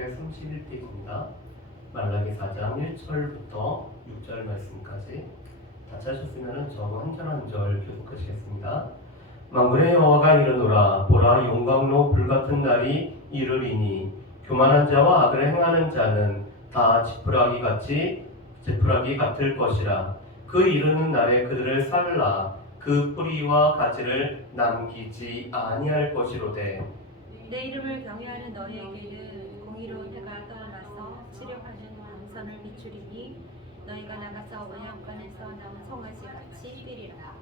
기록의 31페이지입니다. 말라기 4장 1절부터 6절 말씀까지 다 찾으셨으면 저하고 한 절 한 절 교독하시겠습니다. 만군의 여호와가 이르노라. 보라, 용광로 불같은 날이 이르리니 교만한 자와 악을 행하는 자는 다 지푸라기 같을 것이라. 그 이르는 날에 그들을 살라. 그 뿌리와 가지를 남기지 아니할 것이로되. 내 이름을 경외하는 너희에게는 공의로운 해가 떠올라서 치력하는 광선을 비추리니 너희가 나가서 외양간에서 남은 송아지 같이 뛰리라.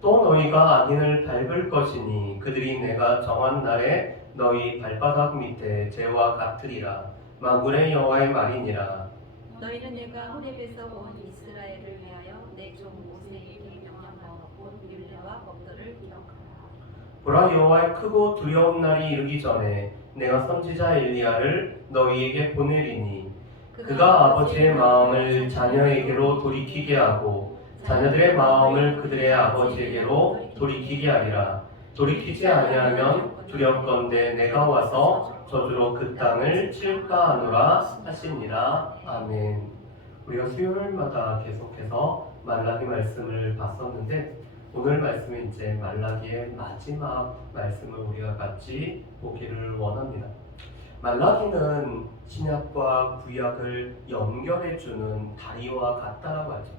또 너희가 악인을 밟을 것이니 그들이 내가 정한 날에 너희 발바닥 밑에 재와 같으리라. 만군의 여호와의 말이니라. 너희는 내가 호렙에서 온 이스라엘을 위하여 내 종 모세에게 명령하고 율례와 법도를 기억하라. 보라, 여호와의 크고 두려운 날이 이르기 전에 내가 선지자 엘리야를 너희에게 보내리니 그가 아버지의 마음을 자녀에게로 돌이키게 하고 자녀들의 마음을 그들의 아버지에게로 돌이키게 하리라. 돌이키지 아니하면 두렵건대 내가 와서 저주로 그 땅을 칠까 하노라 하시니라. 아멘. 우리가 수요일마다 계속해서 말라기 말씀을 봤었는데 오늘 말씀은 이제 말라기의 마지막 말씀을 우리가 같이 보기를 원합니다. 말라기는 신약과 구약을 연결해주는 다리와 같다라고 하죠.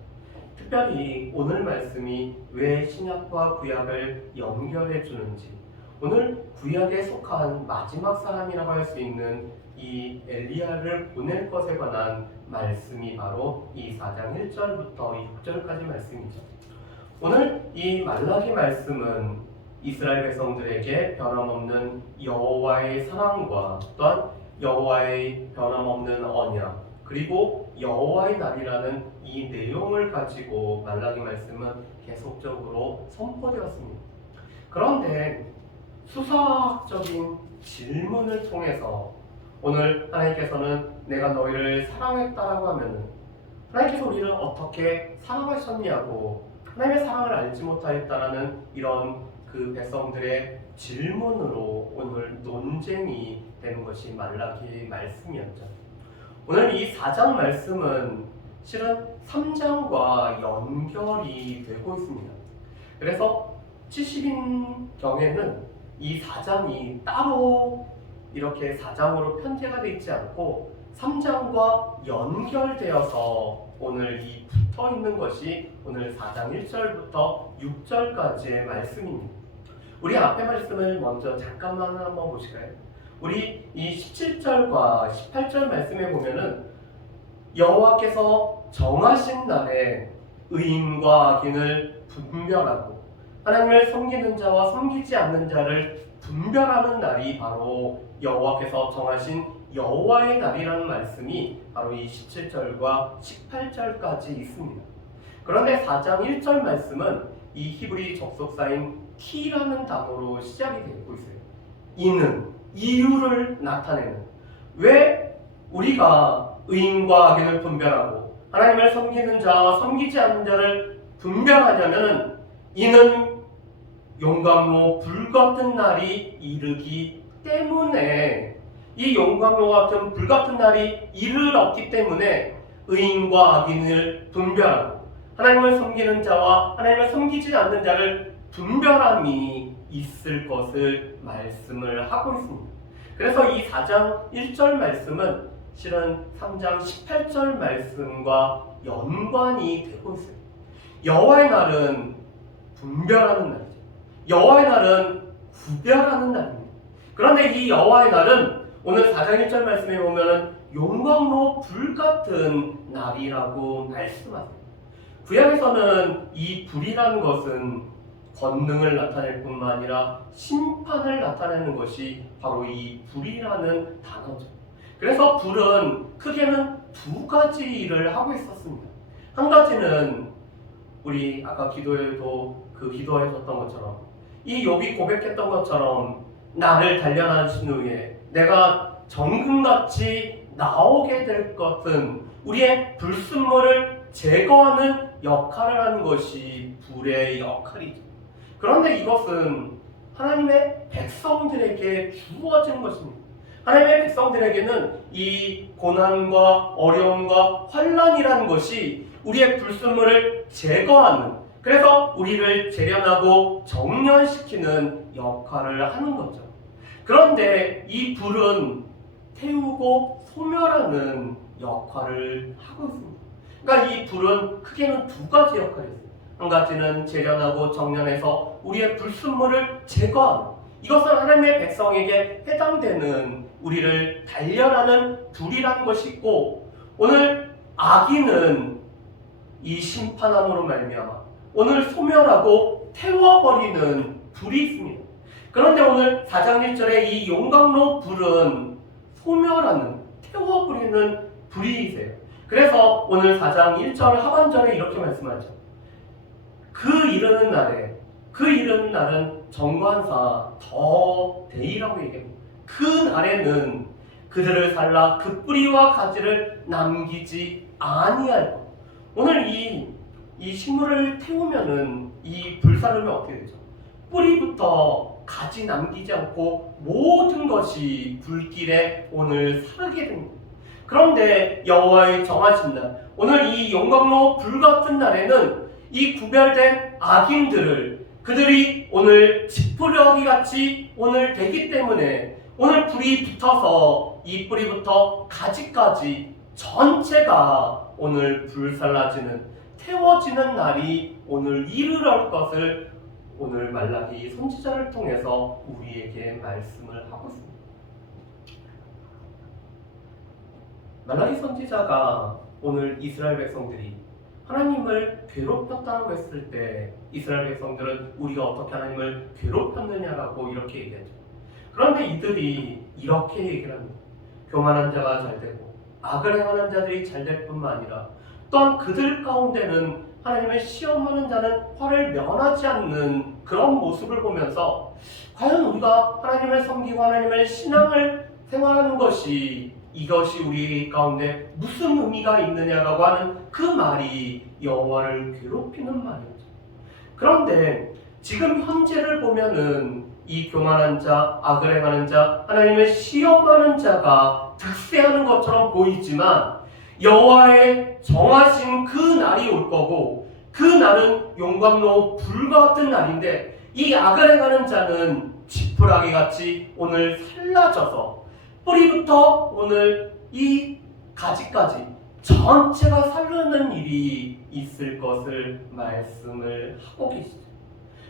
특별히 오늘 말씀이 왜 신약과 구약을 연결해주는지, 오늘 구약에 속한 마지막 사람이라고 할 수 있는 이 엘리야를 보낼 것에 관한 말씀이 바로 이 4장 1절부터 6절까지 말씀이죠. 오늘 이 말라기 말씀은 이스라엘 백성들에게 변함없는 여호와의 사랑과 또한 여호와의 변함없는 언약, 그리고 여호와의 날이라는 이 내용을 가지고 말라기 말씀은 계속적으로 선포되었습니다. 그런데 수사학적인 질문을 통해서 오늘 하나님께서는 내가 너희를 사랑했다라고 하면은 하나님께서 우리를 어떻게 사랑하셨냐고 하나님의 사랑을 알지 못하였다라는 이런 그 백성들의 질문으로 오늘 논쟁이 되는 것이 말라기 말씀이었죠. 오늘 이 4장 말씀은 실은 3장과 연결이 되고 있습니다. 그래서 70인경에는 이 4장이 따로 이렇게 4장으로 편제가 되어 있지 않고 3장과 연결되어서 오늘 이 붙어 있는 것이 오늘 4장 1절부터 6절까지의 말씀입니다. 우리 앞에 말씀을 먼저 잠깐만 한번 보실까요? 우리 이 17절과 18절 말씀에 보면은 여호와께서 정하신 날에 의인과 악인을 분별하고 하나님을 섬기는 자와 섬기지 않는 자를 분별하는 날이 바로 여호와께서 정하신 여호와의 날이라는 말씀이 바로 이 17절과 18절까지 있습니다. 그런데 4장 1절 말씀은 이 히브리 접속사인 키라는 단어로 시작이 되고 있어요. 이는, 이유를 나타내는, 왜 우리가 의인과 악인을 분별하고 하나님을 섬기는 자와 섬기지 않는 자를 분별하냐면 이는 용광로 불같은 날이 이르기 때문에, 이 용광로 같은 불같은 날이 이르렀기 때문에 의인과 악인을 분별하고 하나님을 섬기는 자와 하나님을 섬기지 않는 자를 분별함이 있을 것을 말씀을 하고 있습니다. 그래서 이 4장 1절 말씀은 실은 3장 18절 말씀과 연관이 되고 있어요. 여호와의 날은 분별하는 날이죠. 여호와의 날은 구별하는 날입니다. 그런데 이 여호와의 날은 오늘 4장 1절 말씀에 보면은 용광로 불같은 날이라고 말씀하세요. 구약에서는 이 불이라는 것은 권능을 나타낼 뿐만 아니라 심판을 나타내는 것이 바로 이 불이라는 단어죠. 그래서 불은 크게는 두 가지 일을 하고 있었습니다. 한 가지는 우리 아까 기도에도 기도하셨던 것처럼 이 욥이 고백했던 것처럼 나를 단련하신 후에 내가 정금같이 나오게 될 것은 우리의 불순물을 제거하는 역할을 하는 것이 불의 역할이죠. 그런데 이것은 하나님의 백성들에게 주어진 것입니다. 하나님의 백성들에게는 이 고난과 어려움과 환난이라는 것이 우리의 불순물을 제거하는, 그래서 우리를 재련하고 정련시키는 역할을 하는 거죠. 그런데 이 불은 태우고 소멸하는 역할을 하고 있습니다. 그러니까 이 불은 크게는 두 가지 역할이 있습니다. 한 가지는 재련하고 정련해서 우리의 불순물을 제거하는, 이것은 하나님의 백성에게 해당되는 우리를 단련하는 불이라는 것이 있고, 오늘 악인은 이 심판함으로 말미암아 오늘 소멸하고 태워버리는 불이 있습니다. 그런데 오늘 4장 1절에 이 용광로 불은 소멸하는, 태워버리는 불이세요. 그래서 오늘 4장 1절 하반절에 이렇게 말씀하죠. 그 이르는 날은 정관사 더 데이라고 얘기합니다. 그 날에는 그들을 살라 그 뿌리와 가지를 남기지 아니할 것. 오늘 이 식물을 태우면은 이 불사르면 어떻게 되죠? 뿌리부터 가지 남기지 않고 모든 것이 불길에 오늘 사르게 됩니다. 그런데 여호와의 정하신 날, 오늘 이 용광로 불 같은 날에는 이 구별된 악인들을, 그들이 오늘 지푸려기 같이 오늘 되기 때문에 오늘 불이 붙어서 이 뿌리부터 가지까지 전체가 오늘 불살라지는, 태워지는 날이 오늘 이르러 것을 오늘 말라기 선지자를 통해서 우리에게 말씀을 하고 있습니다. 말라기 선지자가 오늘 이스라엘 백성들이 하나님을 괴롭혔다고 했을 때 이스라엘 백성들은 우리가 어떻게 하나님을 괴롭혔느냐라고 이렇게 얘기하죠. 그런데 이들이 이렇게 얘기를 합니다. 교만한 자가 잘되고 악을 행하는 자들이 잘될 뿐만 아니라 또한 그들 가운데는 하나님을 시험하는 자는 화를 면하지 않는 그런 모습을 보면서 과연 우리가 하나님을 섬기고 하나님을 신앙을 생활하는 것이, 이것이 우리 가운데 무슨 의미가 있느냐라고 하는 그 말이 여호와를 괴롭히는 말이었죠. 그런데 지금 현재를 보면은 이 교만한 자, 악을 행하는 자, 하나님을 시험하는 자가 득세하는 것처럼 보이지만 여호와의 정하신 그 날이 올 거고, 그 날은 용광로 불 같은 날인데 이 악을 행하는 자는 지푸라기 같이 오늘 살라져서 뿌리부터 오늘 이 가지까지 전체가 살르는 일이 있을 것을 말씀을 하고 계시죠.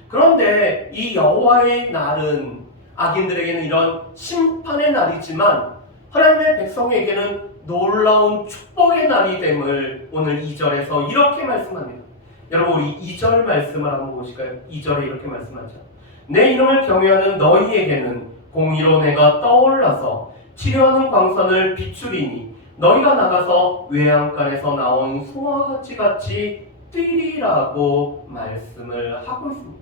그런데 이 여호와의 날은 악인들에게는 이런 심판의 날이지만 하나님의 백성에게는 놀라운 축복의 날이 됨을 오늘 2절에서 이렇게 말씀합니다. 여러분, 우리 2절 말씀을 한번 보실까요? 2절에 이렇게 말씀하죠. 내 이름을 경외하는 너희에게는 공의로 내가 떠올라서 치료하는 광선을 비추리니 너희가 나가서 외양간에서 나온 송아같이 같이 뛰리라고 말씀을 하고 있습니다.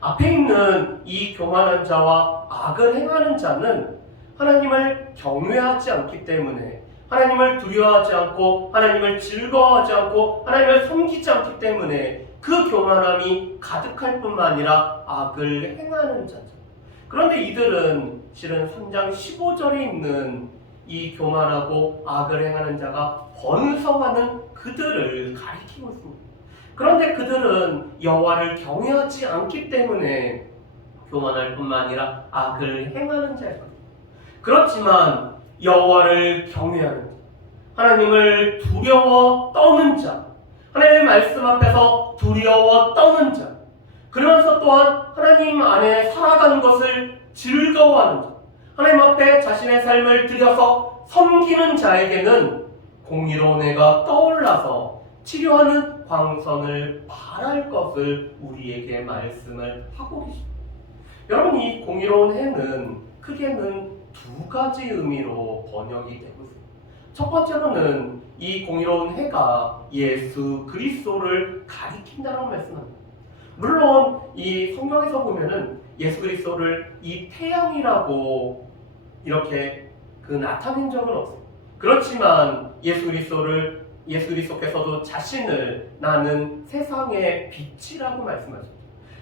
앞에 있는 이 교만한 자와 악을 행하는 자는 하나님을 경외하지 않기 때문에, 하나님을 두려워하지 않고 하나님을 즐거워하지 않고 하나님을 섬기지 않기 때문에 그 교만함이 가득할 뿐만 아니라 악을 행하는 자죠. 그런데 이들은 실은 3장 15절에 있는 이 교만하고 악을 행하는 자가 번성하는 그들을 가리키고 있습니다. 그런데 그들은 여호와를 경외하지 않기 때문에 교만할 뿐만 아니라 악을 행하는 자예요. 그렇지만 여호와를 경외하는 자, 하나님을 두려워 떠는 자, 하나님의 말씀 앞에서 두려워 떠는 자, 그러면서 또한 하나님 안에 살아가는 것을 즐거워하는 자, 하나님 앞에 자신의 삶을 들여서 섬기는 자에게는 공의로 내가 떠올라서 치료하는 광선을 바랄 것을 우리에게 말씀을 하고 계십니다. 여러분, 이 공의로운 해는 크게는 두 가지 의미로 번역이 되고 있습니다. 첫 번째로는 이 공의로운 해가 예수 그리스도를 가리킨다고 말씀합니다. 물론 이 성경에서 보면은 예수 그리스도를 이 태양이라고 이렇게 나타낸 적은 없어요. 그렇지만 예수 그리스도께서도 자신을 나는 세상의 빛이라고 말씀하십니다.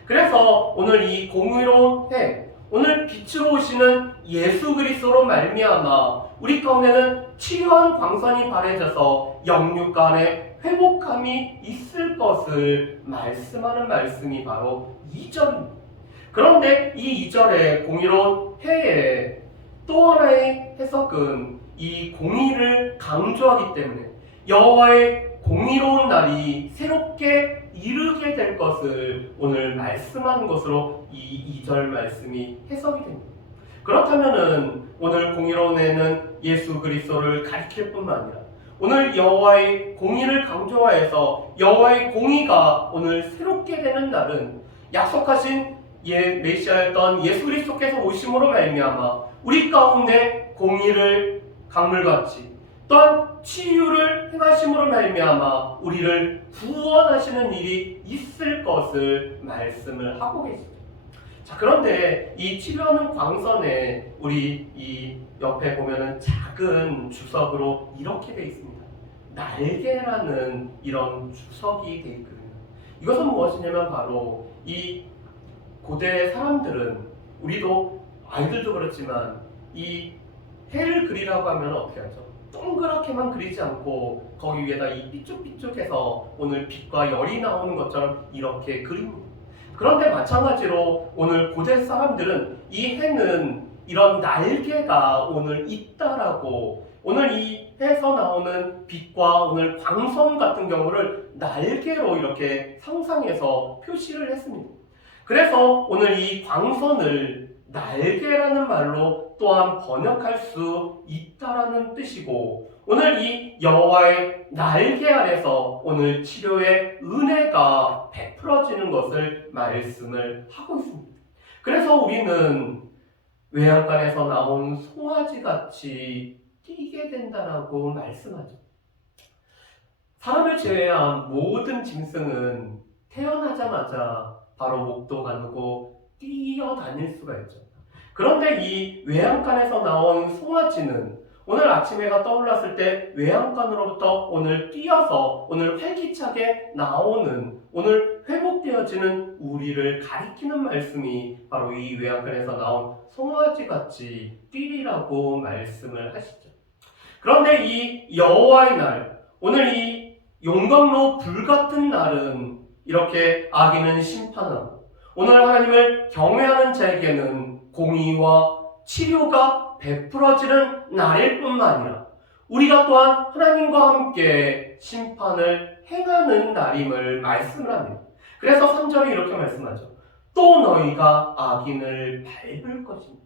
그래서 오늘 이 공의로운 해, 오늘 빛으로 오시는 예수 그리스도로 말미암아 우리 가운데는 치료한 광선이 바래져서 영육간 안에 회복함이 있을 것을 말씀하는 말씀이 바로 2절입니다. 그런데 이 2절의 공의로운 해에 또 하나의 해석은 이 공의를 강조하기 때문에 여호와의 공의로운 날이 새롭게 이르게 될 것을 오늘 말씀하는 것으로 이 2절 말씀이 해석이 됩니다. 그렇다면은 오늘 공의로운 해는 예수 그리스도를 가리킬 뿐만 아니라 오늘 여호와의 공의를 강조하여서 여호와의 공의가 오늘 새롭게 되는 날은 약속하신 메시아였던 예수 그리스도께서 오심으로 말미암아 우리 가운데 공의를 강물같이 또한 치유를 행하심으로 말미암아 우리를 구원하시는 일이 있을 것을 말씀을 하고 계십니다. 자, 그런데 이 치료하는 광선에 우리 이 옆에 보면은 작은 주석으로 이렇게 되어 있습니다. 날개라는 이런 주석이 되어 있거든요. 이것은 무엇이냐면 바로 이 고대 사람들은 우리도 아이들도 그렇지만 이 해를 그리라고 하면 어떻게 하죠? 동그랗게만 그리지 않고 거기 위에다 이 삐쭉삐쭉해서 오늘 빛과 열이 나오는 것처럼 이렇게 그립니다. 그런데 마찬가지로 오늘 고대 사람들은 이 해는 이런 날개가 오늘 있다라고 오늘 이 해에서 나오는 빛과 오늘 광선 같은 경우를 날개로 이렇게 상상해서 표시를 했습니다. 그래서 오늘 이 광선을 날개라는 말로 또한 번역할 수 있다라는 뜻이고 오늘 이 여호와의 날개 아래서 오늘 치료의 은혜가 베풀어지는 것을 말씀을 하고 있습니다. 그래서 우리는 외양간에서 나온 송아지 같이 뛰게 된다라고 말씀하죠. 사람을 제외한 모든 짐승은 태어나자마자 바로 목도 가누고 뛰어다닐 수가 있죠. 그런데 이 외양간에서 나온 송아지는 오늘 아침 해가 떠올랐을 때 외양간으로부터 오늘 뛰어서 오늘 활기차게 나오는 오늘 회복되어지는 우리를 가리키는 말씀이 바로 이 외양간에서 나온 송아지같이 뛰리라고 말씀을 하시죠. 그런데 이 여호와의 날, 오늘 이 용광로 불같은 날은 이렇게 악인은 심판하고 오늘 하나님을 경외하는 자에게는 공의와 치료가 베풀어지는 날일 뿐만 아니라 우리가 또한 하나님과 함께 심판을 행하는 날임을 말씀을 합니다. 그래서 3절에 이렇게 말씀하죠. 또 너희가 악인을 밟을 것입니다.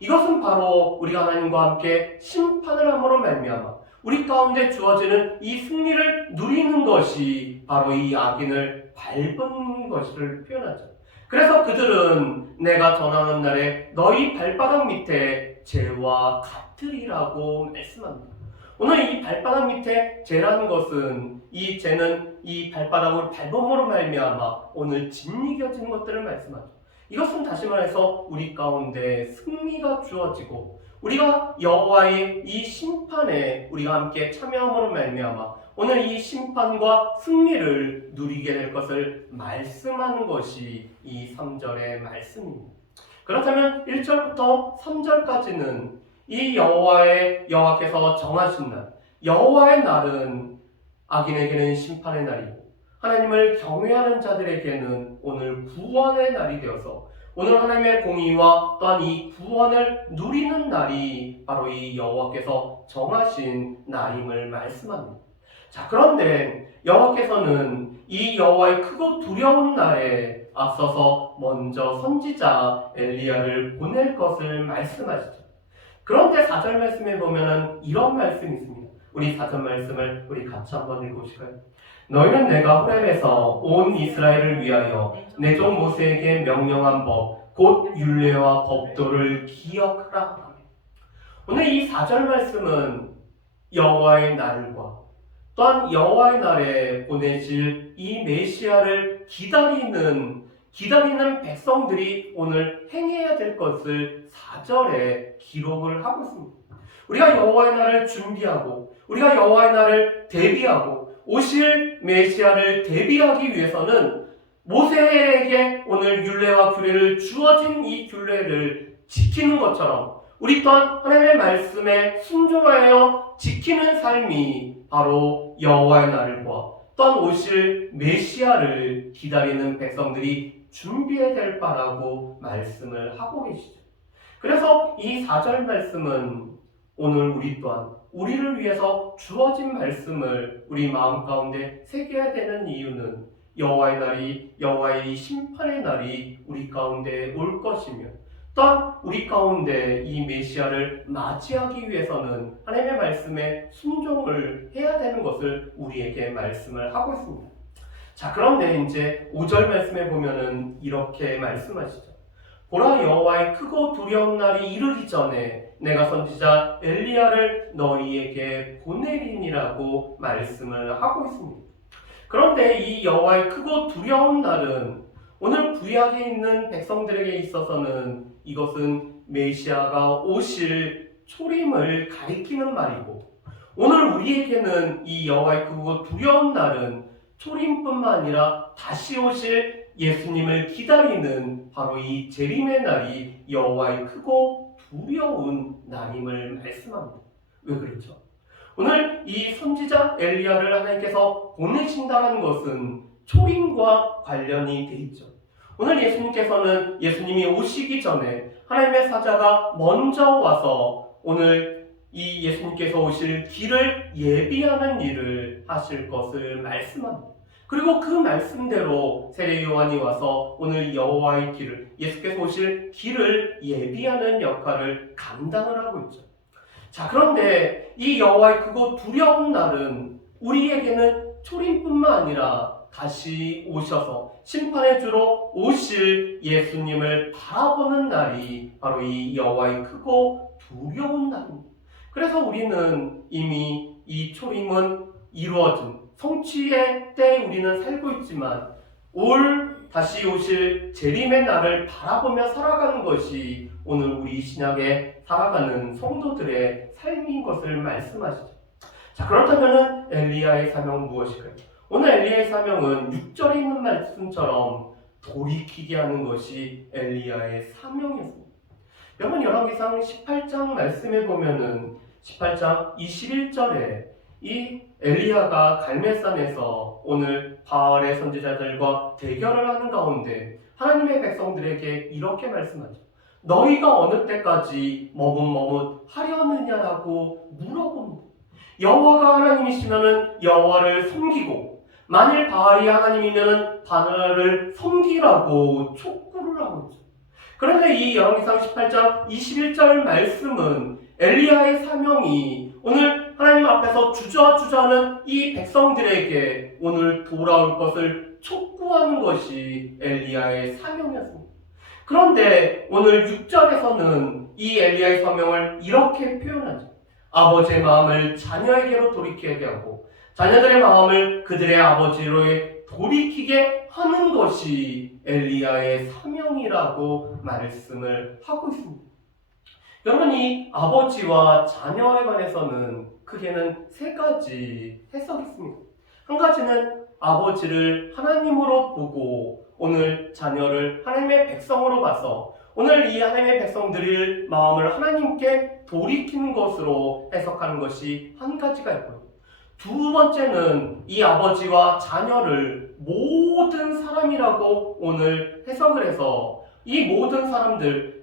이것은 바로 우리가 하나님과 함께 심판을 함으로 말미암아 우리 가운데 주어지는 이 승리를 누리는 것이 바로 이 악인을 밟은 것을 표현하죠. 그래서 그들은 내가 전하는 날에 너희 발바닥 밑에 재와 같으리라고 말씀합니다. 오늘 이 발바닥 밑에 재라는 것은 이 재는 이 발바닥으로 밟음으로 말미암아 오늘 짓이겨지는 것들을 말씀하죠. 이것은 다시 말해서 우리 가운데 승리가 주어지고 우리가 여호와의 이 심판에 우리가 함께 참여함으로 말미암아 오늘 이 심판과 승리를 누리게 될 것을 말씀하는 것이 이 3절의 말씀입니다. 그렇다면 1절부터 3절까지는 이 여호와께서 정하신 날, 여호와의 날은 악인에게는 심판의 날이고 하나님을 경외하는 자들에게는 오늘 구원의 날이 되어서 오늘 하나님의 공의와 또한 이 구원을 누리는 날이 바로 이 여호와께서 정하신 날임을 말씀합니다. 자, 그런데 여호와께서는 이 여호와의 크고 두려운 날에 앞서서 먼저 선지자 엘리야를 보낼 것을 말씀하시죠. 그런데 4절 말씀에 보면은 이런 말씀이 있습니다. 우리 4절 말씀을 우리 같이 한번 읽어보실까요? 너희는 내가 호렙에서 온 이스라엘을 위하여 내 종 모세에게 명령한 법, 곧 율례와 법도를 기억하라. 오늘 이 4절 말씀은 여호와의 날과 또한 여호와의 날에 보내실 이 메시아를 기다리는 백성들이 오늘 행해야 될 것을 4절에 기록을 하고 있습니다. 우리가 여호와의 날을 준비하고 우리가 여호와의 날을 대비하고 오실 메시아를 대비하기 위해서는 모세에게 오늘 율례와 규례를 주어진 이 규례를 지키는 것처럼 우리 또한 하나님의 말씀에 순종하여 지키는 삶이 바로 여호와의 날을 보아 또한 오실 메시아를 기다리는 백성들이 준비해야 될 바라고 말씀을 하고 계시죠. 그래서 이 4절 말씀은 오늘 우리 또한 우리를 위해서 주어진 말씀을 우리 마음 가운데 새겨야 되는 이유는 여호와의 날이, 여호와의 심판의 날이 우리 가운데 올 것이며 또한 우리 가운데 이 메시아를 맞이하기 위해서는 하나님의 말씀에 순종을 해야 되는 것을 우리에게 말씀을 하고 있습니다. 자, 그런데 이제 5절 말씀에 보면은 이렇게 말씀하시죠. 보라, 여호와의 크고 두려운 날이 이르기 전에 내가 선지자 엘리야를 너희에게 보내리니라고 말씀을 하고 있습니다. 그런데 이 여호와의 크고 두려운 날은 오늘 구약에 있는 백성들에게 있어서는 이것은 메시아가 오실 초림을 가리키는 말이고, 오늘 우리에게는 이 여호와의 크고 두려운 날은 초림뿐만 아니라 다시 오실 예수님을 기다리는 바로 이 재림의 날이 여호와의 크고 두려운 날임을 말씀합니다. 왜 그렇죠? 오늘 이 선지자 엘리야를 하나님께서 보내신다는 것은 초림과 관련이 돼 있죠. 오늘 예수님께서는 예수님이 오시기 전에 하나님의 사자가 먼저 와서 오늘 이 예수님께서 오실 길을 예비하는 일을 하실 것을 말씀합니다. 그리고 그 말씀대로 세례 요한이 와서 오늘 여호와의 길을, 예수께서 오실 길을 예비하는 역할을 감당을 하고 있죠. 자, 그런데 이 여호와의 크고 두려운 날은 우리에게는 초림뿐만 아니라 다시 오셔서 심판의 주로 오실 예수님을 바라보는 날이 바로 이 여호와의 크고 두려운 날입니다. 그래서 우리는 이미 이 초림은 이루어진 성취의 때에 우리는 살고 있지만 다시 오실 재림의 날을 바라보며 살아가는 것이 오늘 우리 신약에 살아가는 성도들의 삶인 것을 말씀하시죠. 자, 그렇다면 엘리야의 사명은 무엇일까요? 오늘 엘리야의 사명은 6절에 있는 말씀처럼 돌이키게 하는 것이 엘리야의 사명이었습니다. 여러분, 열왕기상 18장 말씀에 보면은 18장 21절에 이 엘리야가 갈멜산에서 오늘 바알의 선지자들과 대결을 하는 가운데 하나님의 백성들에게 이렇게 말씀하죠. 너희가 어느 때까지 머뭇머뭇 하려느냐라고 물어봅니다. 여호와가 하나님이시면은 여호와를 섬기고, 만일 바알이 하나님이면은 바알을 섬기라고 촉구를 하고 있죠. 그런데 이 열왕기상 18장 21절 말씀은 엘리야의 사명이 오늘 하나님 앞에서 주저하는 이 백성들에게 오늘 돌아올 것을 촉구하는 것이 엘리야의 사명이었습니다. 그런데 오늘 6절에서는 이 엘리야의 사명을 이렇게 표현하죠. 아버지의 마음을 자녀에게로 돌이키게 하고 자녀들의 마음을 그들의 아버지로 돌이키게 하는 것이 엘리야의 사명이라고 말씀을 하고 있습니다. 여러분, 이 아버지와 자녀에 관해서는 크게는 세 가지 해석이 있습니다. 한 가지는 아버지를 하나님으로 보고 오늘 자녀를 하나님의 백성으로 봐서 오늘 이 하나님의 백성들의 마음을 하나님께 돌이키는 것으로 해석하는 것이 한 가지가 있고요. 두 번째는 이 아버지와 자녀를 모든 사람이라고 오늘 해석을 해서 이 모든 사람들,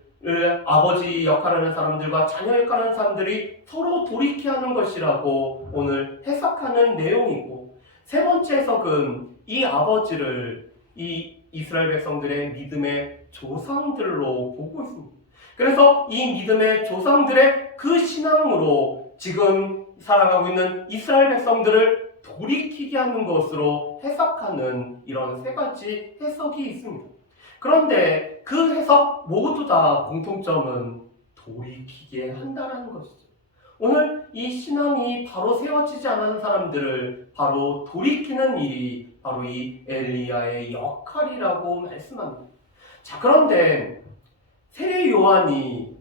아버지 역할하는 사람들과 자녀 역할하는 사람들이 서로 돌이키게 하는 것이라고 오늘 해석하는 내용이고, 세 번째 해석은 이 아버지를 이 이스라엘 백성들의 믿음의 조상들로 보고 있습니다. 그래서 이 믿음의 조상들의 그 신앙으로 지금 살아가고 있는 이스라엘 백성들을 돌이키게 하는 것으로 해석하는 이런 세 가지 해석이 있습니다. 그런데 그 해석 모두 다 공통점은 돌이키게 한다는 것이죠. 오늘 이 신앙이 바로 세워지지 않은 사람들을 바로 돌이키는 일이 바로 이 엘리야의 역할이라고 말씀합니다. 자, 그런데 세례 요한이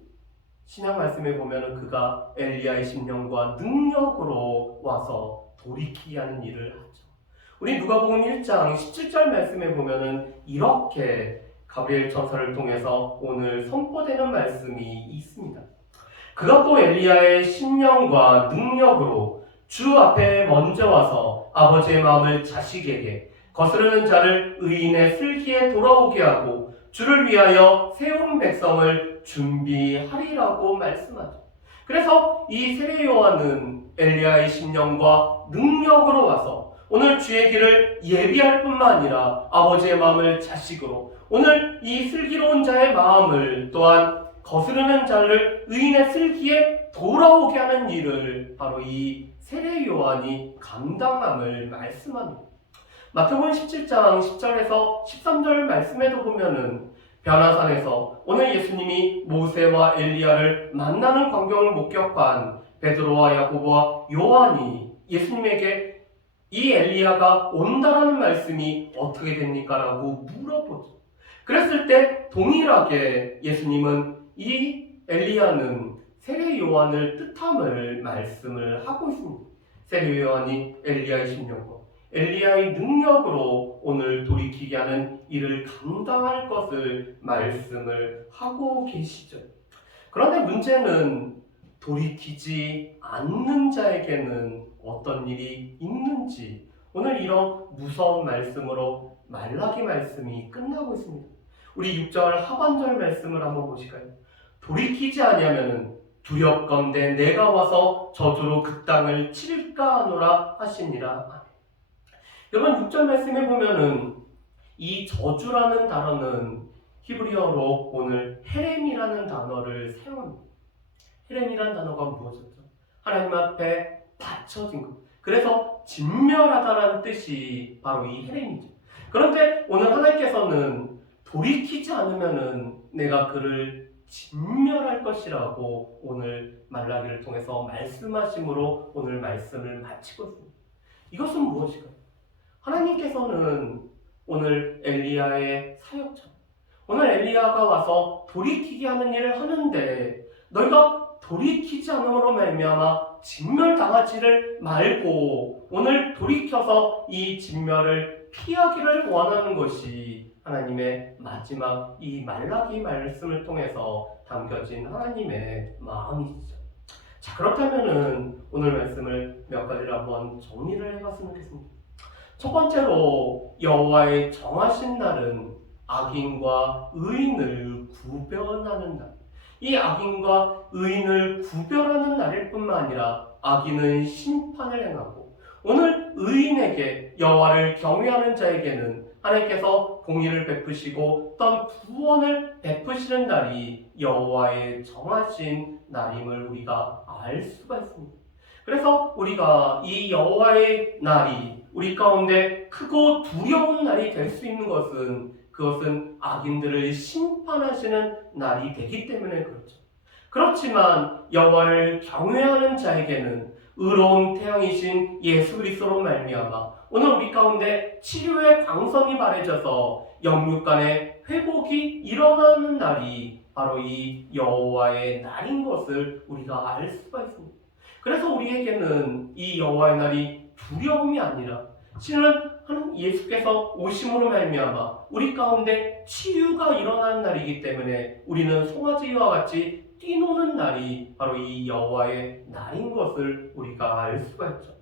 신약 말씀에 보면은 그가 엘리야의 심령과 능력으로 와서 돌이키게 하는 일을 하죠. 우리 누가복음 1장 17절 말씀에 보면은 이렇게 가브리엘 천사를 통해서 오늘 선포되는 말씀이 있습니다. 그가 또 엘리야의 심령과 능력으로 주 앞에 먼저 와서 아버지의 마음을 자식에게 거스르는 자를 의인의 슬기에 돌아오게 하고 주를 위하여 세운 백성을 준비하리라고 말씀하죠. 그래서 이 세례 요한은 엘리야의 심령과 능력으로 와서 오늘 주의 길을 예비할 뿐만 아니라 아버지의 마음을 자식으로 오늘 이 슬기로운 자의 마음을 또한 거스르는 자를 의인의 슬기에 돌아오게 하는 일을 바로 이 세례 요한이 감당함을 말씀합니다. 마태복음 17장 10절에서 13절 말씀에도 보면은 변화산에서 오늘 예수님이 모세와 엘리야를 만나는 광경을 목격한 베드로와 야고보와 요한이 예수님에게 이 엘리야가 온다라는 말씀이 어떻게 됩니까? 라고 물어보죠. 그랬을 때 동일하게 예수님은 이 엘리야는 세례 요한을 뜻함을 말씀을 하고 있습니다. 세례 요한이 엘리야의 심령과 엘리야의 능력으로 오늘 돌이키게 하는 일을 감당할 것을 말씀을 하고 계시죠. 그런데 문제는 돌이키지 않는 자에게는 어떤 일이 있는지 오늘 이런 무서운 말씀으로 말라기 말씀이 끝나고 있습니다. 우리 6절 하반절 말씀을 한번 보실까요? 돌이키지 아니하면은 두렵건대 내가 와서 저주로 그 땅을 칠까 하노라 하시니라. 여러분 6절 말씀에 보면은 이 저주라는 단어는 히브리어로 오늘 헤렘이라는 단어를 사용합니다. 헤렘이라는 단어가 무엇이었죠? 하나님 앞에 바쳐진 것. 그래서 진멸하다라는 뜻이 바로 이 헤렘이죠. 그런데 오늘 하나님께서는 돌이키지 않으면은 내가 그를 진멸할 것이라고 오늘 말라기를 통해서 말씀하심으로 오늘 말씀을 마치고 있습니다. 이것은 무엇일까요? 하나님께서는 오늘 엘리야의 사역처럼 오늘 엘리야가 와서 돌이키게 하는 일을 하는데 너희가 돌이키지 않음으로 말미암아 진멸당하지를 말고 오늘 돌이켜서 이 진멸을 피하기를 원하는 것이 하나님의 마지막 이 말라기 말씀을 통해서 담겨진 하나님의 마음이시죠. 자, 그렇다면은 오늘 말씀을 몇 가지를 한번 정리를 해봤으면 좋겠습니다. 첫 번째로 여호와의 정하신 날은 악인과 의인을 구별하는 날. 이 악인과 의인을 구별하는 날일 뿐만 아니라 악인은 심판을 행하고 오늘 의인에게 여호와를 경외하는 자에게는 하나님께서 공의를 베푸시고 어떤 구원을 베푸시는 날이 여호와의 정하신 날임을 우리가 알 수가 있습니다. 그래서 우리가 이 여호와의 날이 우리 가운데 크고 두려운 날이 될 수 있는 것은 그것은 악인들을 심판하시는 날이 되기 때문에 그렇죠. 그렇지만 여호와를 경외하는 자에게는 의로운 태양이신 예수 그리스도로 말미암아 오늘 우리 가운데 치료의 광선이 바래져서 영육간의 회복이 일어나는 날이 바로 이 여호와의 날인 것을 우리가 알 수가 있습니다. 그래서 우리에게는 이 여호와의 날이 두려움이 아니라 실은 하나님 예수께서 오심으로 말미암아 우리 가운데 치유가 일어나는 날이기 때문에 우리는 송아지와 같이 뛰노는 날이 바로 이 여호와의 날인 것을 우리가 알 수가 있죠.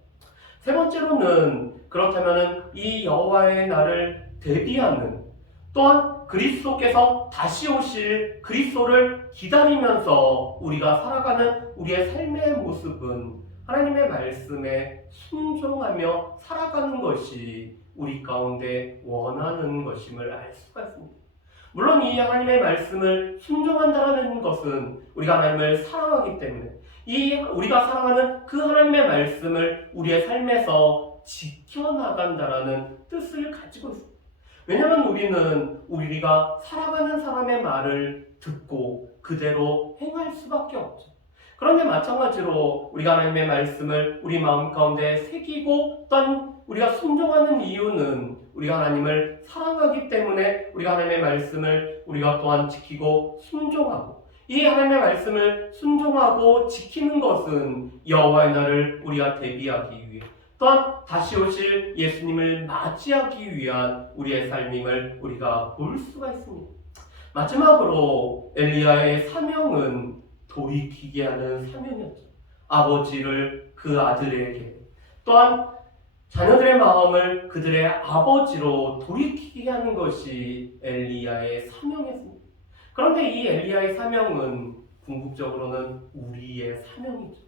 세 번째로는 그렇다면 이 여호와의 날을 대비하는 또한 그리스도께서 다시 오실 그리스도를 기다리면서 우리가 살아가는 우리의 삶의 모습은 하나님의 말씀에 순종하며 살아가는 것이 우리 가운데 원하는 것임을 알 수가 있습니다. 물론 이 하나님의 말씀을 순종한다는 것은 우리가 하나님을 사랑하기 때문에 이 우리가 사랑하는 그 하나님의 말씀을 우리의 삶에서 지켜나간다라는 뜻을 가지고 있습니다. 왜냐하면 우리가 살아가는 사람의 말을 듣고 그대로 행할 수밖에 없죠. 그런데 마찬가지로 우리가 하나님의 말씀을 우리 마음 가운데 새기고 또 우리가 순종하는 이유는 우리가 하나님을 사랑하기 때문에 우리가 하나님의 말씀을 우리가 또한 지키고 순종하고 이 하나님의 말씀을 순종하고 지키는 것은 여호와의 날을 우리가 대비하기 위해 또한 다시 오실 예수님을 맞이하기 위한 우리의 삶임을 우리가 볼 수가 있습니다. 마지막으로 엘리야의 사명은 돌이키게 하는 사명이었죠. 아버지를 그 아들에게, 또한 자녀들의 마음을 그들의 아버지로 돌이키게 하는 것이 엘리야의 사명이었습니다. 그런데 이 엘리야의 사명은 궁극적으로는 우리의 사명이죠.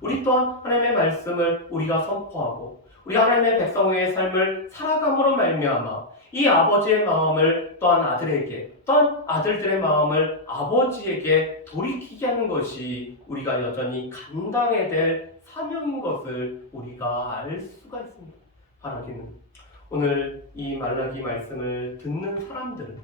우리 또한 하나님의 말씀을 우리가 선포하고 우리 하나님의 백성의 삶을 살아감으로 말미암아 이 아버지의 마음을 또한 아들에게, 또한 아들들의 마음을 아버지에게 돌이키게 하는 것이 우리가 여전히 감당해야 될 사명인 것을 우리가 알 수가 있습니다. 바라기는 오늘 이 말라기 말씀을 듣는 사람들은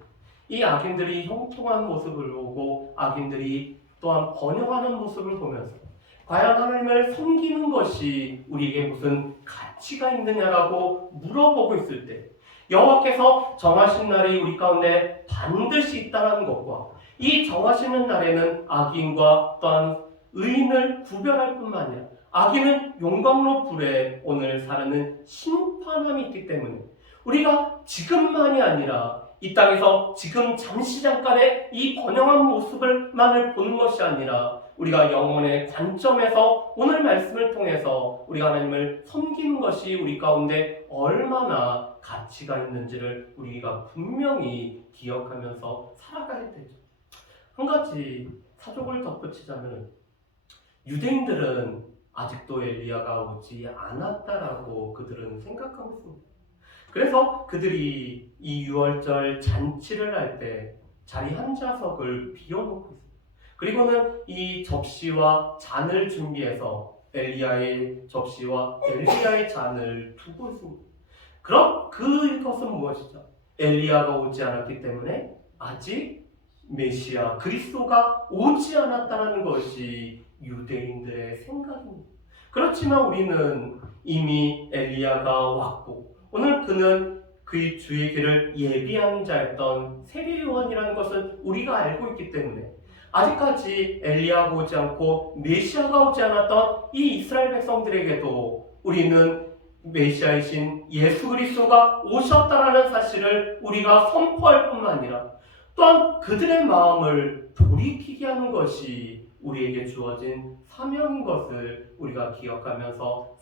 이 악인들이 형통한 모습을 보고 악인들이 또한 번영하는 모습을 보면서 과연 하나님을 섬기는 것이 우리에게 무슨 가치가 있느냐라고 물어보고 있을 때 여호와께서 정하신 날이 우리 가운데 반드시 있다는 것과 이 정하시는 날에는 악인과 또한 의인을 구별할 뿐만 아니라 악인은 용광로 불에 오늘 사르는 심판함이 있기 때문에 우리가 지금만이 아니라 이 땅에서 지금 잠시 잠깐의 이 번영한 모습을만을 보는 것이 아니라 우리가 영혼의 관점에서 오늘 말씀을 통해서 우리가 하나님을 섬기는 것이 우리 가운데 얼마나 가치가 있는지를 우리가 분명히 기억하면서 살아가야 되죠. 한 가지 사족을 덧붙이자면 유대인들은 아직도 엘리야가 오지 않았다라고 그들은 생각하고 있습니다. 그래서 그들이 이 유월절 잔치를 할 때 자리 한 좌석을 비워놓고 있습니다. 그리고는 이 접시와 잔을 준비해서 엘리야의 접시와 엘리야의 잔을 두고 있습니다. 그럼 그것은 무엇이죠? 엘리야가 오지 않았기 때문에 아직 메시아 그리스도가 오지 않았다는 것이 유대인들의 생각입니다. 그렇지만 우리는 이미 엘리야가 왔고 오늘 그는 그의 주의 길을 예비한 자였던 세례 요한이라는 것을 우리가 알고 있기 때문에 아직까지 엘리야가 오지 않고 메시아가 오지 않았던 이 이스라엘 백성들에게도 우리는 메시아이신 예수 그리스도가 오셨다라는 사실을 우리가 선포할 뿐만 아니라 또한 그들의 마음을 돌이키게 하는 것이 우리에게 주어진 사명인 것을 우리가 기억하면서